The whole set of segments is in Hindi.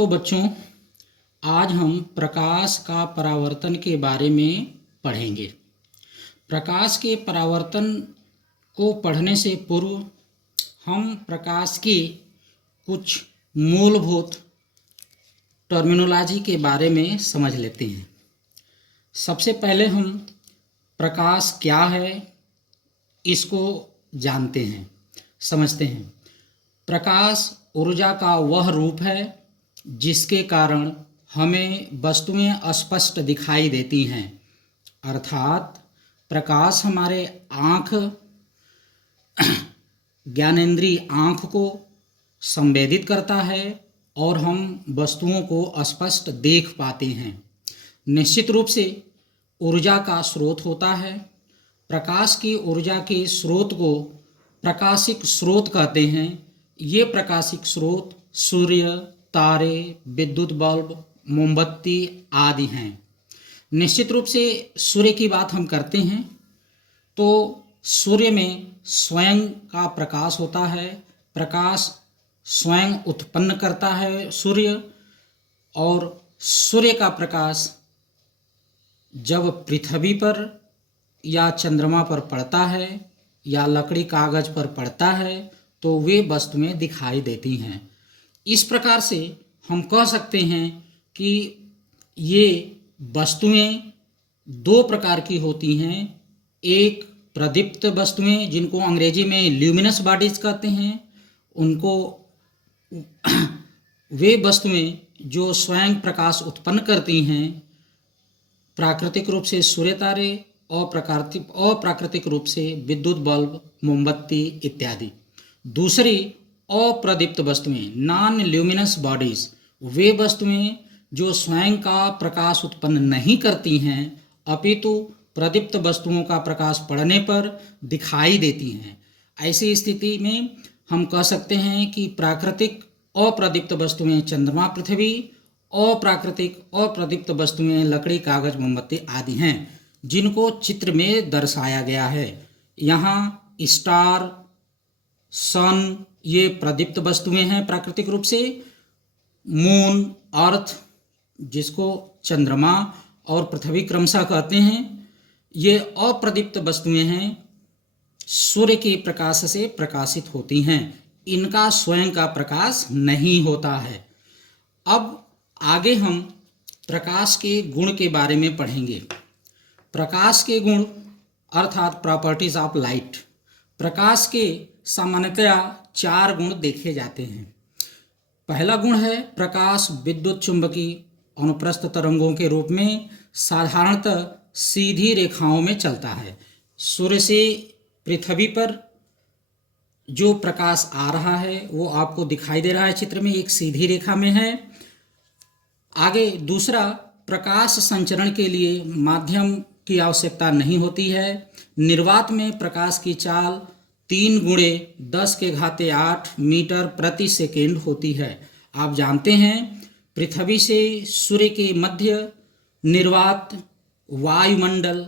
तो बच्चों, आज हम प्रकाश का परावर्तन के बारे में पढ़ेंगे। प्रकाश के परावर्तन को पढ़ने से पूर्व हम प्रकाश की कुछ मूलभूत टर्मिनोलॉजी के बारे में समझ लेते हैं। सबसे पहले हम प्रकाश क्या है इसको जानते हैं, समझते हैं। प्रकाश ऊर्जा का वह रूप है जिसके कारण हमें वस्तुएं स्पष्ट दिखाई देती हैं। अर्थात प्रकाश हमारे आँख ज्ञानेंद्रिय आँख को संवेदित करता है और हम वस्तुओं को स्पष्ट देख पाते हैं। निश्चित रूप से ऊर्जा का स्रोत होता है। प्रकाश की ऊर्जा के स्रोत को प्रकाशिक स्रोत कहते हैं। ये प्रकाशिक स्रोत सूर्य, तारे, विद्युत बल्ब, मोमबत्ती आदि हैं। निश्चित रूप से सूर्य की बात हम करते हैं तो सूर्य में स्वयं का प्रकाश होता है। प्रकाश स्वयं उत्पन्न करता है सूर्य, और सूर्य का प्रकाश जब पृथ्वी पर या चंद्रमा पर पड़ता है या लकड़ी कागज पर पड़ता है तो वे वस्तुएं दिखाई देती हैं। इस प्रकार से हम कह सकते हैं कि ये वस्तुएं दो प्रकार की होती हैं। एक प्रदीप्त वस्तुएं, जिनको अंग्रेजी में ल्यूमिनस बॉडीज कहते हैं, उनको वे वस्तुएं जो स्वयं प्रकाश उत्पन्न करती हैं, प्राकृतिक रूप से सूर्य, तारे, अप्राकृतिक रूप से विद्युत बल्ब, मोमबत्ती इत्यादि। दूसरी अप्रदीप्त वस्तुएं, नॉन ल्यूमिनस बॉडीज, वे वस्तुएं जो स्वयं का प्रकाश उत्पन्न नहीं करती हैं अपितु प्रदीप्त वस्तुओं का प्रकाश पड़ने पर दिखाई देती हैं। ऐसी स्थिति में हम कह सकते हैं कि प्राकृतिक अप्रदीप्त वस्तुएं चंद्रमा, पृथ्वी, अप्राकृतिक अप्रदीप्त वस्तुएं लकड़ी, कागज, मोमबत्ती आदि हैं, जिनको चित्र में दर्शाया गया है। यहाँ स्टार, सन, ये प्रदीप्त वस्तुएं हैं प्राकृतिक रूप से। मून, अर्थ, जिसको चंद्रमा और पृथ्वी क्रमशः कहते हैं, ये अप्रदीप्त वस्तुएं हैं, सूर्य के प्रकाश से प्रकाशित होती हैं। इनका स्वयं का प्रकाश नहीं होता है। अब आगे हम प्रकाश के गुण के बारे में पढ़ेंगे। प्रकाश के गुण अर्थात प्रॉपर्टीज ऑफ लाइट। प्रकाश के सामान्यतया 4 गुण देखे जाते हैं। पहला गुण है प्रकाश विद्युत चुंबकीय अनुप्रस्थ तरंगों के रूप में साधारणतः सीधी रेखाओं में चलता है। सूर्य से पृथ्वी पर जो प्रकाश आ रहा है वो आपको दिखाई दे रहा है चित्र में, एक सीधी रेखा में है। आगे दूसरा, प्रकाश संचरण के लिए माध्यम की आवश्यकता नहीं होती है। निर्वात में प्रकाश की चाल 3 गुणे 10⁸ मीटर प्रति सेकेंड होती है। आप जानते हैं पृथ्वी से सूर्य के मध्य निर्वात, वायुमंडल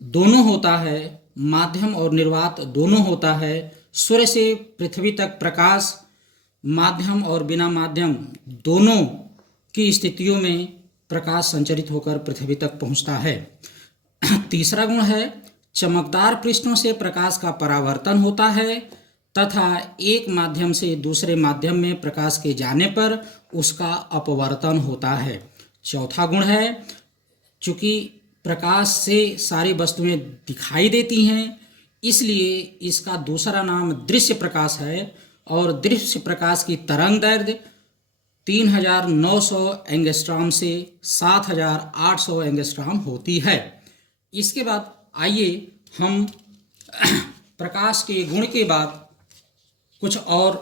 दोनों होता है, माध्यम और निर्वात दोनों होता है। सूर्य से पृथ्वी तक प्रकाश माध्यम और बिना माध्यम दोनों की स्थितियों में प्रकाश संचरित होकर पृथ्वी तक पहुंचता है। तीसरा गुण है चमकदार पृष्ठों से प्रकाश का परावर्तन होता है तथा एक माध्यम से दूसरे माध्यम में प्रकाश के जाने पर उसका अपवर्तन होता है। चौथा गुण है चूँकि प्रकाश से सारी वस्तुएं दिखाई देती हैं, इसलिए इसका दूसरा नाम दृश्य प्रकाश है, और दृश्य प्रकाश की तरंग दैर्ध्य 3900 एंगस्ट्रॉम से 7800 एंगस्ट्रॉम होती है। इसके बाद आइए हम प्रकाश के गुण के बाद कुछ और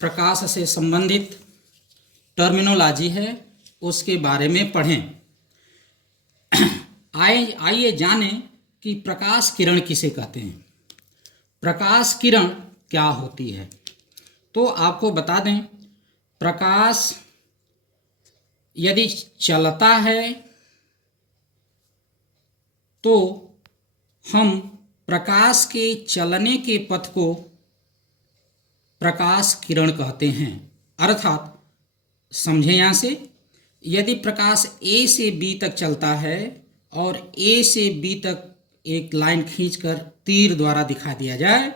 प्रकाश से संबंधित टर्मिनोलॉजी है उसके बारे में पढ़ें। आइए जानें कि प्रकाश किरण किसे कहते हैं। प्रकाश किरण क्या होती है, तो आपको बता दें, प्रकाश यदि चलता है तो हम प्रकाश के चलने के पथ को प्रकाश किरण कहते हैं। अर्थात समझे यहाँ से, यदि प्रकाश ए से बी तक चलता है और ए से बी तक एक लाइन खींचकर तीर द्वारा दिखा दिया जाए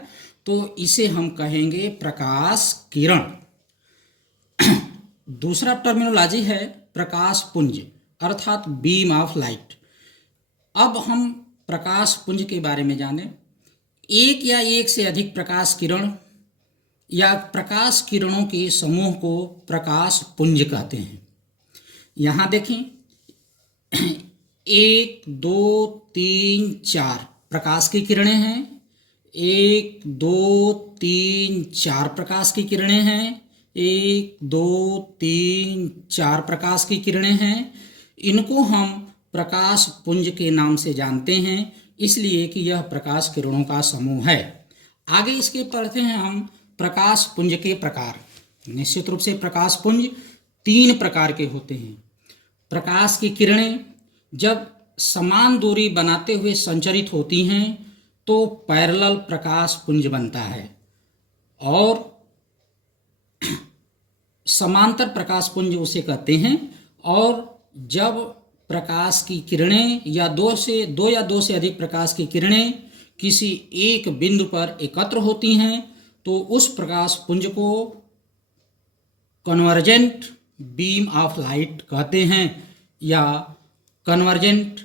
तो इसे हम कहेंगे प्रकाश किरण। दूसरा टर्मिनोलॉजी है प्रकाश पुंज अर्थात बीम ऑफ लाइट। अब हम प्रकाश पुंज के बारे में जानें। एक या एक से अधिक प्रकाश किरण या प्रकाश किरणों के समूह को प्रकाश पुंज कहते हैं। यहाँ देखें, 1 2 3 4 प्रकाश की किरणें हैं। 1 2 3 4 प्रकाश की किरणें हैं। 1 2 3 4 प्रकाश की किरणें हैं। इनको हम प्रकाश पुंज के नाम से जानते हैं, इसलिए कि यह प्रकाश किरणों का समूह है। आगे इसके पढ़ते हैं हम प्रकाश पुंज के प्रकार। निश्चित रूप से प्रकाश पुंज 3 प्रकार के होते हैं। प्रकाश की किरणें जब समान दूरी बनाते हुए संचरित होती हैं तो पैरेलल प्रकाश पुंज बनता है, और समांतर प्रकाश पुंज उसे कहते हैं। और जब प्रकाश की किरणें या दो या दो से अधिक प्रकाश की किरणें किसी एक बिंदु पर एकत्र होती हैं तो उस प्रकाश पुंज को कन्वर्जेंट बीम ऑफ लाइट कहते हैं या कन्वर्जेंट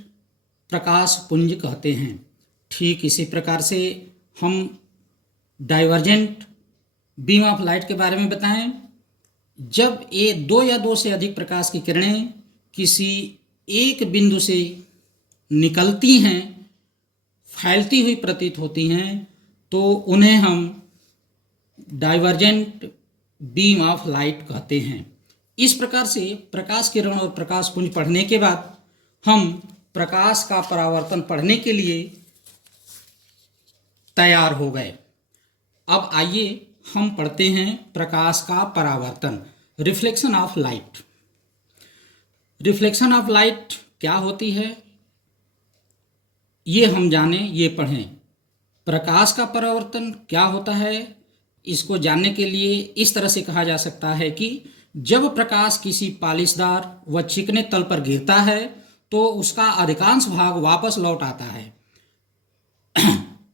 प्रकाश पुंज कहते हैं। ठीक इसी प्रकार से हम डाइवर्जेंट बीम ऑफ लाइट के बारे में बताएं। जब ये 2 या 2 से अधिक प्रकाश की किरणें किसी एक बिंदु से निकलती हैं, फैलती हुई प्रतीत होती हैं, तो उन्हें हम डाइवर्जेंट बीम ऑफ लाइट कहते हैं। इस प्रकार से प्रकाश किरण और प्रकाश पुंज पढ़ने के बाद हम प्रकाश का परावर्तन पढ़ने के लिए तैयार हो गए। अब आइए हम पढ़ते हैं प्रकाश का परावर्तन, reflection of light. Reflection of light क्या होती है ये हम जानें, ये पढ़ें। प्रकाश का परावर्तन क्या होता है इसको जानने के लिए इस तरह से कहा जा सकता है कि जब प्रकाश किसी पालिशदार व चिकने तल पर गिरता है तो उसका अधिकांश भाग वापस लौट आता है।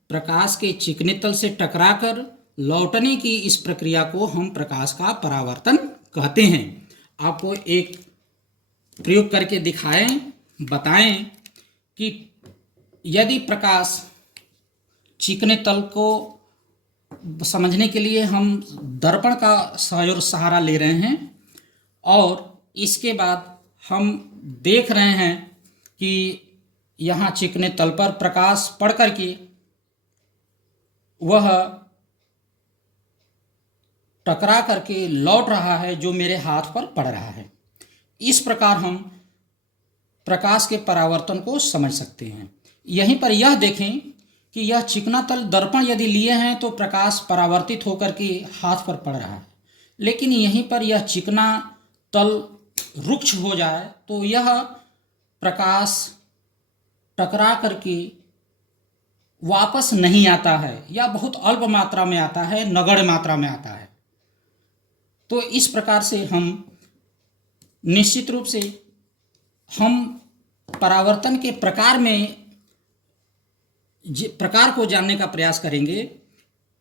प्रकाश के चिकने तल से टकराकर लौटने की इस प्रक्रिया को हम प्रकाश का परावर्तन कहते हैं। आपको एक प्रयोग करके दिखाएं, बताएं कि यदि प्रकाश चिकने तल को समझने के लिए हम दर्पण का सहारा ले रहे हैं और इसके बाद हम देख रहे हैं कि यहाँ चिकने तल पर प्रकाश पड़ करके वह टकरा करके लौट रहा है जो मेरे हाथ पर पड़ रहा है। इस प्रकार हम प्रकाश के परावर्तन को समझ सकते हैं। यहीं पर यह देखें कि यह चिकना तल दर्पण यदि लिए हैं तो प्रकाश परावर्तित होकर के हाथ पर पड़ रहा है, लेकिन यहीं पर यह चिकना तल रुक्ष हो जाए तो यह प्रकाश टकरा करके वापस नहीं आता है या बहुत अल्प मात्रा में आता है, नगण्य मात्रा में आता है। तो इस प्रकार से हम निश्चित रूप से हम परावर्तन के प्रकार को जानने का प्रयास करेंगे,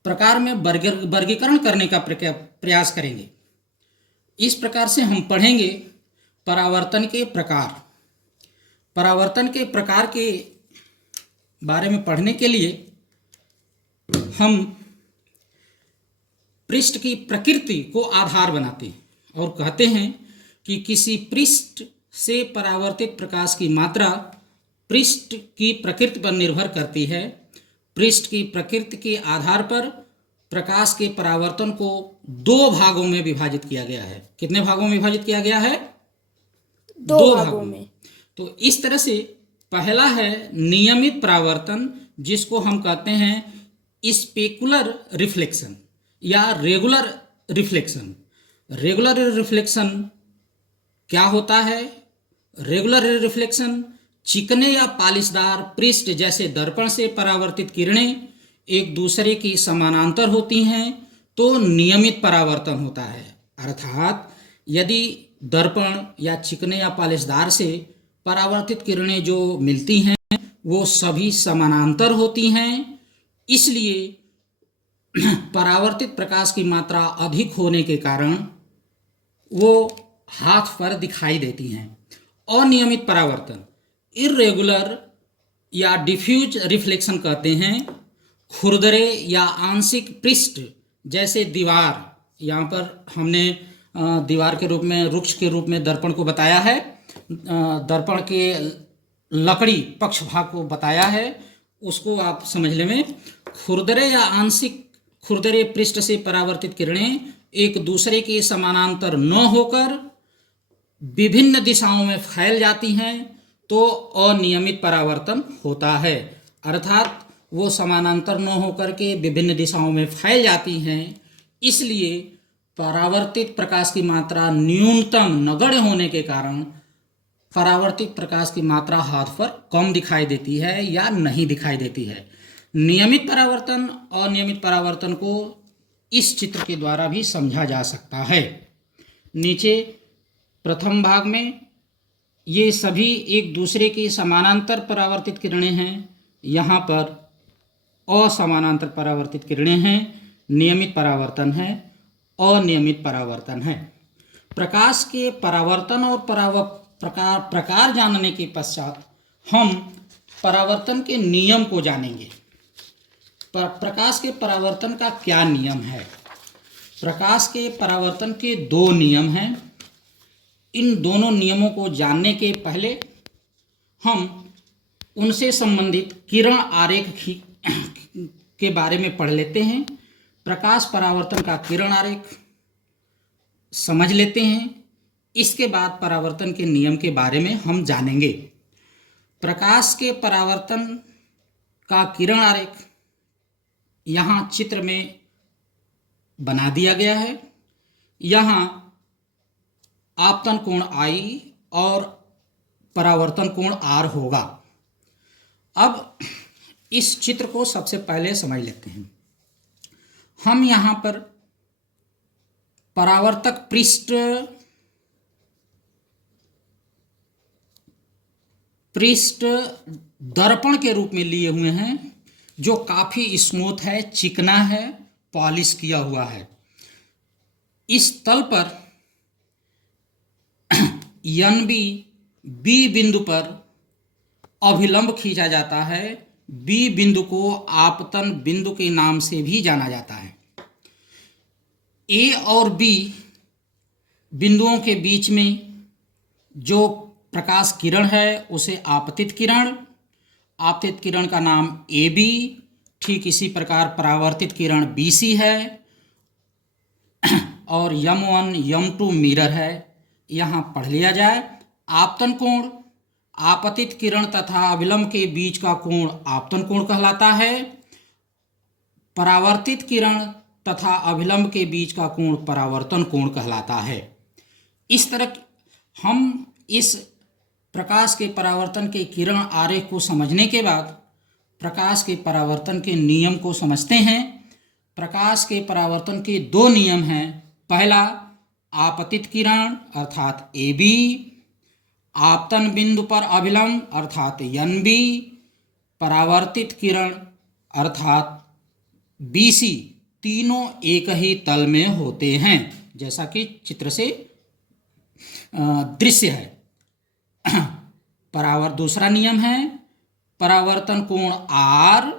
प्रकार में वर्गीकरण करने का प्रयास करेंगे। इस प्रकार से हम पढ़ेंगे परावर्तन के प्रकार। परावर्तन के प्रकार के बारे में पढ़ने के लिए हम पृष्ठ की प्रकृति को आधार बनाते हैं और कहते हैं कि किसी पृष्ठ से परावर्तित प्रकाश की मात्रा पृष्ठ की प्रकृति पर निर्भर करती है। पृष्ठ की प्रकृति के आधार पर प्रकाश के परावर्तन को 2 भागों में विभाजित किया गया है। कितने भागों में विभाजित किया गया है? 2 भागों में। तो इस तरह से पहला है नियमित परावर्तन, जिसको हम कहते हैं स्पेकुलर रिफ्लेक्शन या रेगुलर रिफ्लेक्शन। रेगुलर रिफ्लेक्शन क्या होता है? रेगुलर रिफ्लेक्शन चिकने या पालिशदार पृष्ठ जैसे दर्पण से परावर्तित किरणें एक दूसरे की समानांतर होती हैं तो नियमित परावर्तन होता है। अर्थात यदि दर्पण या चिकने या पॉलिशदार से परावर्तित किरणें जो मिलती हैं वो सभी समानांतर होती हैं, इसलिए परावर्तित प्रकाश की मात्रा अधिक होने के कारण वो हाथ पर दिखाई देती हैं। अनियमित परावर्तन, इर्रेगुलर या डिफ्यूज रिफ्लेक्शन कहते हैं, खुरदरे या आंशिक पृष्ठ जैसे दीवार, यहाँ पर हमने दीवार के रूप में, वृक्ष के रूप में दर्पण को बताया है, दर्पण के लकड़ी पक्ष भाग को बताया है, उसको आप समझ लें। खुरदरे या आंशिक खुरदरे पृष्ठ से परावर्तित किरणें एक दूसरे के समानांतर न होकर विभिन्न दिशाओं में फैल जाती हैं तो अनियमित परावर्तन होता है। अर्थात वो समानांतर न होकर के विभिन्न दिशाओं में फैल जाती हैं, इसलिए परावर्तित प्रकाश की मात्रा न्यूनतम नगण्य होने के कारण परावर्तित प्रकाश की मात्रा हाथ पर कम दिखाई देती है या नहीं दिखाई देती है। नियमित परावर्तन और अनियमित परावर्तन को इस चित्र के द्वारा भी समझा जा सकता है। नीचे प्रथम भाग में ये सभी एक दूसरे के समानांतर परावर्तित किरणें हैं, यहाँ पर असमानांतर परावर्तित किरणें हैं, नियमित परावर्तन है, अनियमित परावर्तन है। प्रकाश के परावर्तन और प्रकार जानने के पश्चात हम परावर्तन के नियम को जानेंगे। प्रकाश के परावर्तन का क्या नियम है? प्रकाश के परावर्तन के दो नियम हैं। इन दोनों नियमों को जानने के पहले हम उनसे संबंधित किरण आरेख के बारे में पढ़ लेते हैं। प्रकाश परावर्तन का किरण आरेख समझ लेते हैं, इसके बाद परावर्तन के नियम के बारे में हम जानेंगे। प्रकाश के परावर्तन का किरण आरेख यहाँ चित्र में बना दिया गया है। यहाँ आपतन कोण I और परावर्तन कोण R होगा। अब इस चित्र को सबसे पहले समझ लेते हैं। हम यहाँ पर परावर्तक पृष्ठ दर्पण के रूप में लिए हुए हैं, जो काफ़ी स्मूथ है, चिकना है, पॉलिश किया हुआ है। इस तल पर NB B बिंदु पर अभिलंब खींचा जाता है। B बिंदु को आपतन बिंदु के नाम से भी जाना जाता है। A और B बिंदुओं के बीच में जो प्रकाश किरण है उसे आपतित किरण का नाम AB, ठीक इसी प्रकार परावर्तित किरण BC है और M1 M2 मिरर है। यहाँ पढ़ लिया जाए। आपतन कोण, आपतित किरण तथा अभिलंब के बीच का कोण आपतन कोण कहलाता है। परावर्तित किरण तथा अभिलंब के बीच का कोण परावर्तन कोण कहलाता है। इस तरह हम इस प्रकाश के परावर्तन के किरण आरेख को समझने के बाद प्रकाश के परावर्तन के नियम को समझते हैं। प्रकाश के परावर्तन के दो नियम हैं। पहला, आपतित किरण अर्थात AB, आपतन बिंदु पर अभिलंब अर्थात NB, परावर्तित किरण अर्थात BC, तीनों एक ही तल में होते हैं, जैसा कि चित्र से दृश्य है। दूसरा नियम है परावर्तन कोण R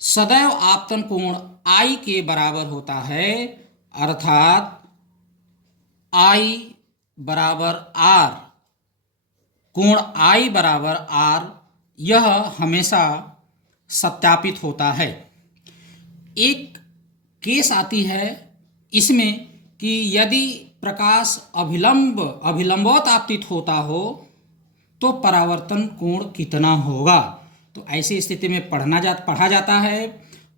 सदैव आपतन कोण I के बराबर होता है, अर्थात I बराबर R, कोण I बराबर R, यह हमेशा सत्यापित होता है। एक केस आती है इसमें कि यदि प्रकाश अभिलंबवत आपतित होता हो तो परावर्तन कोण कितना होगा, तो ऐसी स्थिति में पढ़ा जाता है।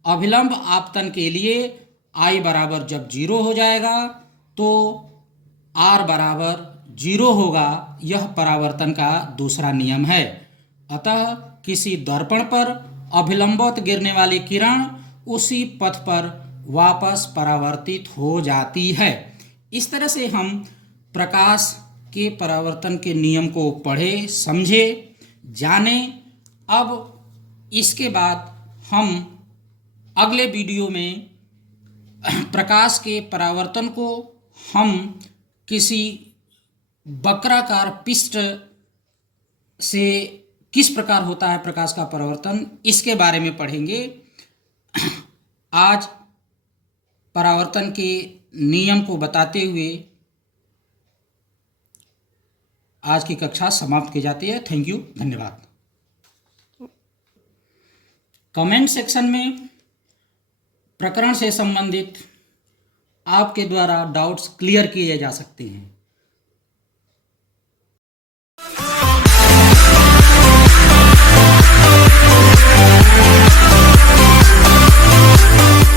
अभिलंब आपतन के लिए I बराबर जब 0 हो जाएगा तो R बराबर 0 होगा। यह परावर्तन का दूसरा नियम है। अतः किसी दर्पण पर अभिलंबवत गिरने वाली किरण उसी पथ पर वापस परावर्तित हो जाती है। इस तरह से हम प्रकाश के परावर्तन के नियम को पढ़े, समझे, जाने। अब इसके बाद हम अगले वीडियो में प्रकाश के परावर्तन को हम किसी वक्राकार पृष्ठ से किस प्रकार होता है प्रकाश का परावर्तन, इसके बारे में पढ़ेंगे। आज परावर्तन के नियम को बताते हुए आज की कक्षा समाप्त की जाती है। थैंक यू, धन्यवाद। कमेंट सेक्शन में प्रकरण से संबंधित आपके द्वारा डाउट्स क्लियर किए जा सकते हैं।